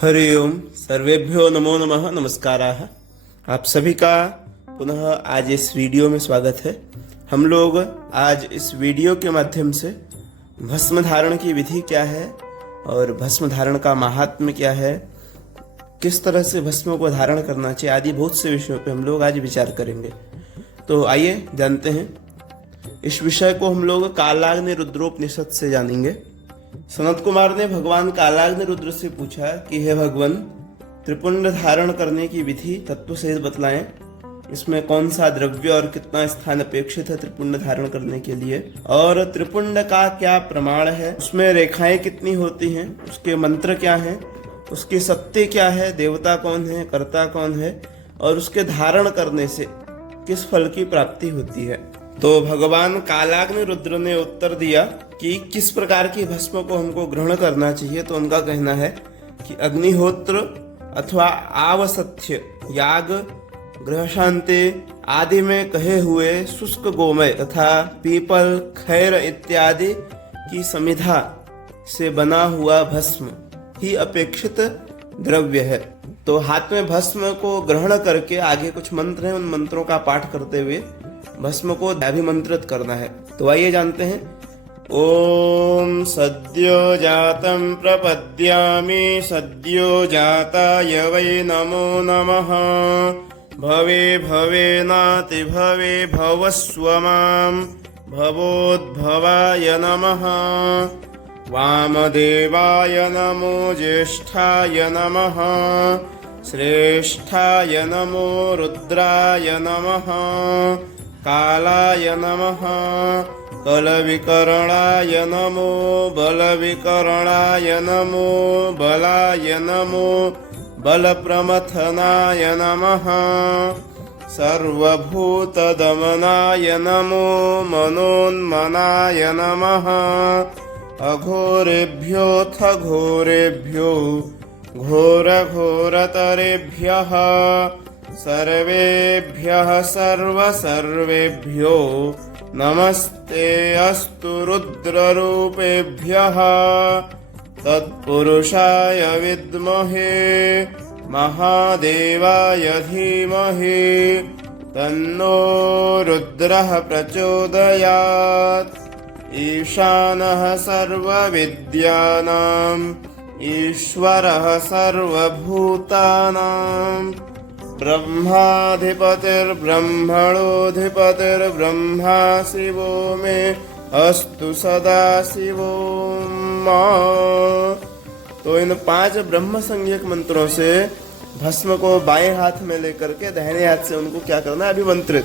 हरि ओम सर्वेभ्यो नमो नमः नमस्काराः। आप सभी का पुनः आज इस वीडियो में स्वागत है। हम लोग आज इस वीडियो के माध्यम से भस्म धारण की विधि क्या है और भस्म धारण का महात्म्य क्या है, किस तरह से भस्म को धारण करना चाहिए आदि बहुत से विषयों पे हम लोग आज विचार करेंगे। तो आइए जानते हैं। इस विषय को हम लोग कालाग्नि रुद्रोपनिषद से जानेंगे। सनत कुमार ने भगवान कालाग्नि रुद्र से पूछा कि हे भगवान, त्रिपुंड धारण करने की विधि तत्व सहित बतलाएं। इसमें कौन सा द्रव्य और कितना स्थान अपेक्षित है त्रिपुंड धारण करने के लिए, और त्रिपुंड का क्या प्रमाण है, उसमें रेखाएं कितनी होती हैं, उसके मंत्र क्या हैं, उसकी सत्य क्या है, देवता कौन है, कर्ता कौन है, और उसके धारण करने से किस फल की प्राप्ति होती है। तो भगवान कालाग्नि रुद्र ने उत्तर दिया कि किस प्रकार की भस्म को हमको ग्रहण करना चाहिए। तो उनका कहना है कि अग्निहोत्र अथवा आवसथ्य, याग, गृह शांति आदि में कहे हुए शुष्क गोमय तथा पीपल, खैर इत्यादि की समिधा से बना हुआ भस्म ही अपेक्षित द्रव्य है। तो हाथ में भस्म को ग्रहण करके आगे कुछ मंत्र हैं, उन मंत्रों का पाठ करते हुए भस्म को अभिमंत्रित करना है। तो आइए जानते हैं। ओम सद्यो जातं प्रपद्यामि, सद्यो जाताय वै नमो नमः। भवे भवेनाति भवे भवस्व मां, भवोद्भवाय नमः। वामदेवाय नमो, ज्येष्ठाय नमः, श्रेष्ठाय नमो, रुद्राय नमः, कालाय नमः, कलविकरणाय नमो, बलविकरणाय नमो, बलाय नमो, बलप्रमथनाय नमः, सर्वभूतदमनाय नमो, मनोन्मनाय नमः। अघोरेभ्योऽथ घोरेभ्यो, घोरघोरतरेभ्यः, सर्वेभ्यः सर्वसर्वेभ्यो नमस्ते अस्तु रुद्ररूपेभ्यः। तत्पुरुषाय विद्महे महादेवाय धीमहि, तन्नो रुद्रः प्रचोदयात्। ईशानः सर्वविद्यानां, ईश्वरः सर्वभूतानां, ब्रह्माधिपतिर्ब्रह्मणोऽधिपतिर्ब्रह्मा शिवो मे अस्तु सदा शिवो मा। तो इन 5 ब्रह्म संज्ञक मंत्रों से भस्म को बाएं हाथ में लेकर के दाहिने हाथ से उनको क्या करना है, अभिमंत्रित।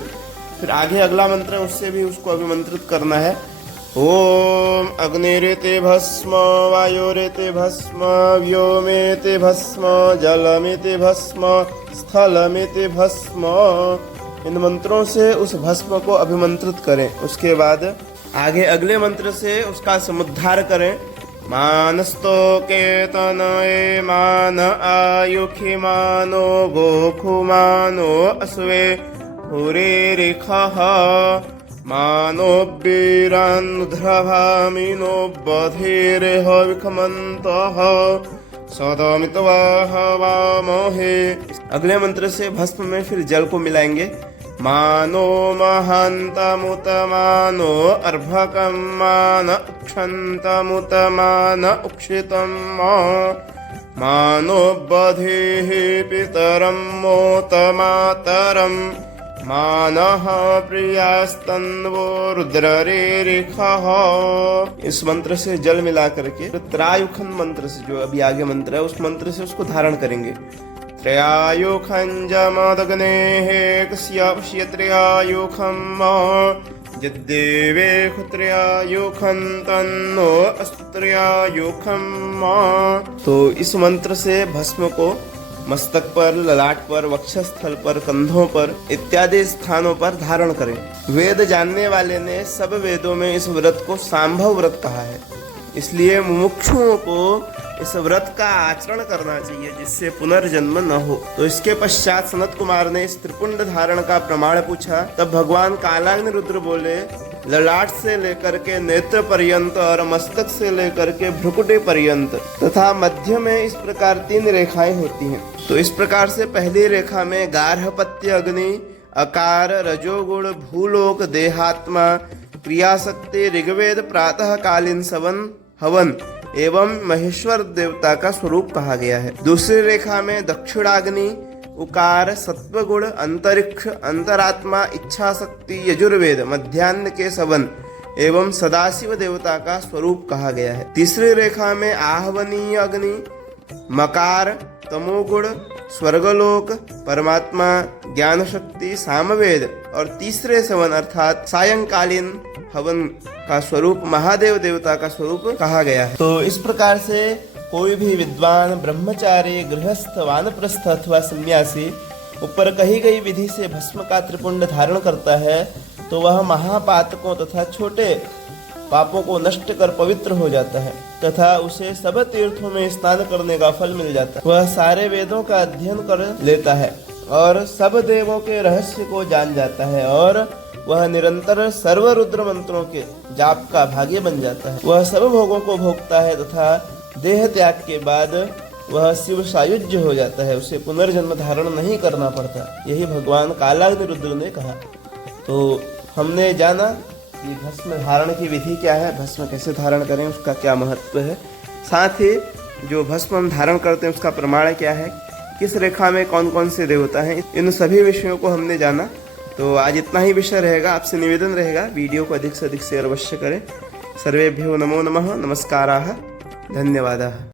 फिर आगे अगला मंत्र है, उससे भी उसको अभिमंत्रित करना है। ओम अग्निरिति भस्म, वायुरिति भस्म, व्योमेति भस्म, जलमिति भस्म, स्थलमिति भस्म। इन मंत्रों से उस भस्म को अभिमंत्रित करें। उसके बाद आगे अगले मंत्र से उसका समुद्धार करें। मानस्तोके तनये मान आयुखि मानो, गोखुमानो अश्वे हुरेरिखः, मानो वीरान्ध्रभामिनो बधिरेह विखमन्तः, सदमित्वाह वामहे। अगले मंत्र से भस्म में फिर जल को मिलाएंगे। मानो महान्तमुत मानो अर्भकं मान उक्षन्तमुत मान उक्षितं मानो बधिः पितरं मोत मातरं, मानः प्रियास्तन्वो रुद्ररेरिखः। इस मंत्र से जल मिला करके त्रायुखन मंत्र से, जो अभी आगे मंत्र है, उस मंत्र से उसको धारण करेंगे। त्रयायुखं जमदग्नेः कस्यापश्य त्रयायुखं, यद्देवे त्रयायुखं तन्नो अस्त्रयायुखं। तो इस मंत्र से भस्म को मस्तक पर, ललाट पर, वक्षस्थल पर, कंधों पर इत्यादि स्थानों पर धारण करें। वेद जानने वाले ने सब वेदों में इस व्रत को सांभव व्रत कहा है, इसलिए मुमुक्षुओं को इस व्रत का आचरण करना चाहिए जिससे पुनर्जन्म न हो। तो इसके पश्चात सनत कुमार ने इस त्रिपुंड धारण का प्रमाण पूछा। तब भगवान कालाग्नि रुद्र बोले ललाट से लेकर के नेत्र पर्यंत और मस्तक से लेकर के भ्रुकुटी पर्यंत तथा मध्य में इस प्रकार 3 रेखाएं होती हैं। तो इस प्रकार से पहली रेखा में गार्हपत्य अग्नि, अकार, रजोगुण, भूलोक, देहात्मा, क्रियाशक्ति, ऋग्वेद, प्रातःकालीन सवन हवन एवं महेश्वर देवता का स्वरूप कहा गया है। दूसरी रेखा में दक्षिणाग्नि, उकार, सत्वगुण, अंतरिक्ष, अंतरात्मा, इच्छा शक्ति, यजुर्वेद, मध्याह्न के सवन एवं सदाशिव देवता का स्वरूप कहा गया है। तीसरी रेखा में आहवनीय अग्नि, मकार, तमोगुण, स्वर्गलोक, परमात्मा, ज्ञान शक्ति, सामवेद और तीसरे सवन अर्थात सायंकालीन हवन का स्वरूप महादेव देवता का स्वरूप कहा गया है। तो इस प्रकार से कोई भी विद्वान, ब्रह्मचारी, गृहस्थ, वानप्रस्थ अथवा सन्यासी ऊपर कही गई विधि से भस्म का त्रिपुंड धारण करता है तो वह महापातकों तथा छोटे पापों को नष्ट कर पवित्र हो जाता है तथा उसे सब तीर्थों में स्नान करने का फल मिल जाता है। वह सारे वेदों का अध्ययन कर लेता है और सब देवों के रहस्य को जान जाता है और वह निरंतर सर्व रुद्र मंत्रों के जाप का भागी बन जाता है। वह सब भोगों को भोगता है तथा देह त्याग के बाद वह शिव सायुज्य हो जाता है, उसे पुनर्जन्म धारण नहीं करना पड़ता। यही भगवान कालाग्नि रुद्र ने कहा। तो हमने जाना कि भस्म धारण की विधि क्या है, भस्म कैसे धारण करें, उसका क्या महत्व है, साथ ही जो भस्म हम धारण करते हैं उसका प्रमाण क्या है, किस रेखा में कौन कौन से देवता हैं, इन सभी विषयों को हमने जाना। तो आज इतना ही विषय रहेगा। आपसे निवेदन रहेगा वीडियो को अधिक से अधिक शेयर अवश्य करें। सर्वेभ्यो नमो नमः, नमस्काराः, धन्यवादाः।